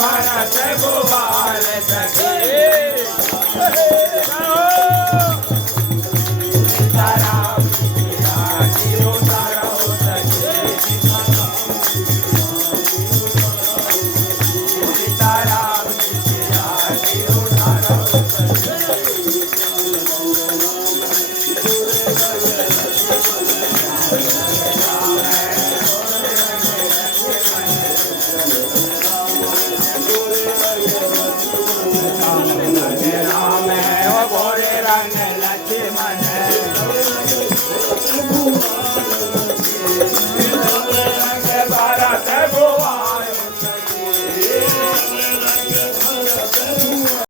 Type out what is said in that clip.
भरत गोपाल सखे सीताराम राजी उतारा हो सके सीताराम राजी उतारा हो सके